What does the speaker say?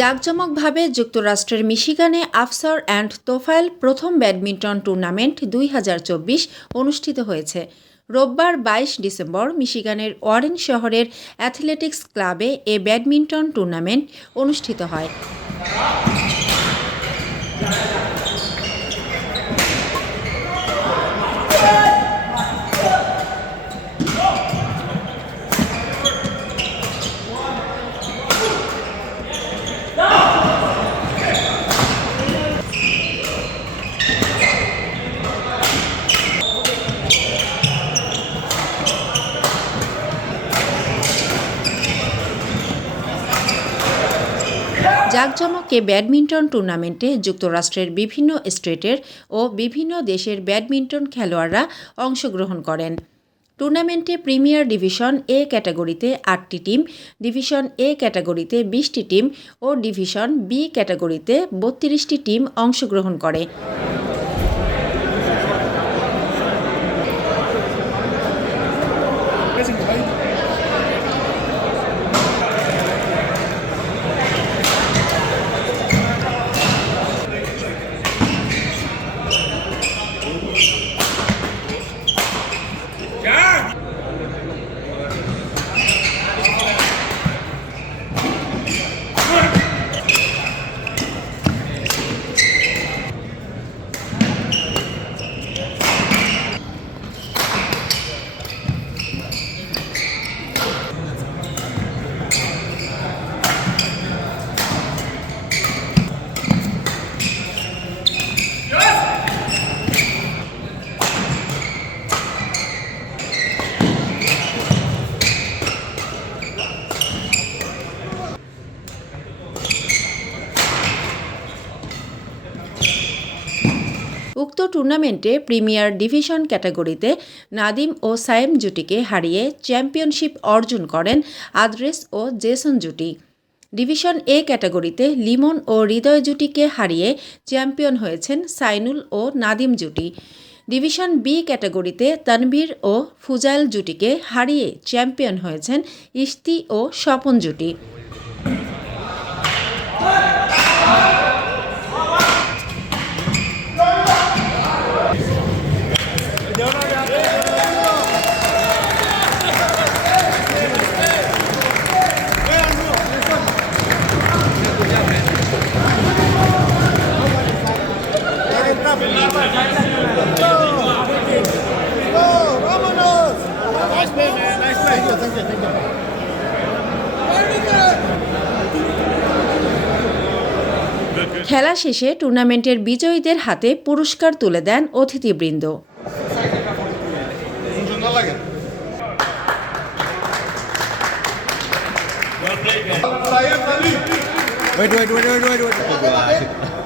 জাঁকজমকভাবে যুক্তরাষ্ট্রের মিশিগানে আফসার অ্যান্ড তোফাইল প্রথম badminton tournament দুই হাজার চব্বিশ অনুষ্ঠিত হয়েছে। রোববার বাইশ ডিসেম্বর মিশিগানের ওয়ারেন শহরের অ্যাথলেটিক্স ক্লাবে এ ব্যাডমিন্টন টুর্নামেন্ট অনুষ্ঠিত হয়। জাঁকজমকে ব্যাডমিন্টন টুর্নামেন্টে যুক্তরাষ্ট্রের বিভিন্ন স্টেটের ও বিভিন্ন দেশের ব্যাডমিন্টন খেলোয়াড়রা অংশগ্রহণ করেন। টুর্নামেন্টে প্রিমিয়ার ডিভিশন এ ক্যাটাগরিতে আটটি টিম, ডিভিশন এ ক্যাটাগরিতে বিশটি টিম ও ডিভিশন বি ক্যাটাগরিতে বত্রিশটি টিম অংশগ্রহণ করে। উক্ত টুর্নামেন্টে প্রিমিয়ার ডিভিশন ক্যাটাগরিতে নাদিম ও সায়েম জুটিকে হারিয়ে চ্যাম্পিয়নশিপ অর্জন করেন আদ্রেস ও জেসন জুটি। ডিভিশন এ ক্যাটাগরিতে লিমন ও হৃদয় জুটিকে হারিয়ে চ্যাম্পিয়ন হয়েছেন সাইনুল ও নাদিম জুটি। ডিভিশন বি ক্যাটাগরিতে তানভীর ও ফুজাইল জুটিকে হারিয়ে চ্যাম্পিয়ন হয়েছেন ইশতি ও স্বপন জুটি। খেলা শেষে টুর্নামেন্টের বিজয়ীদের হাতে পুরস্কার তুলে দেন অতিথিবৃন্দ Wait, wait, wait, wait, wait, wait.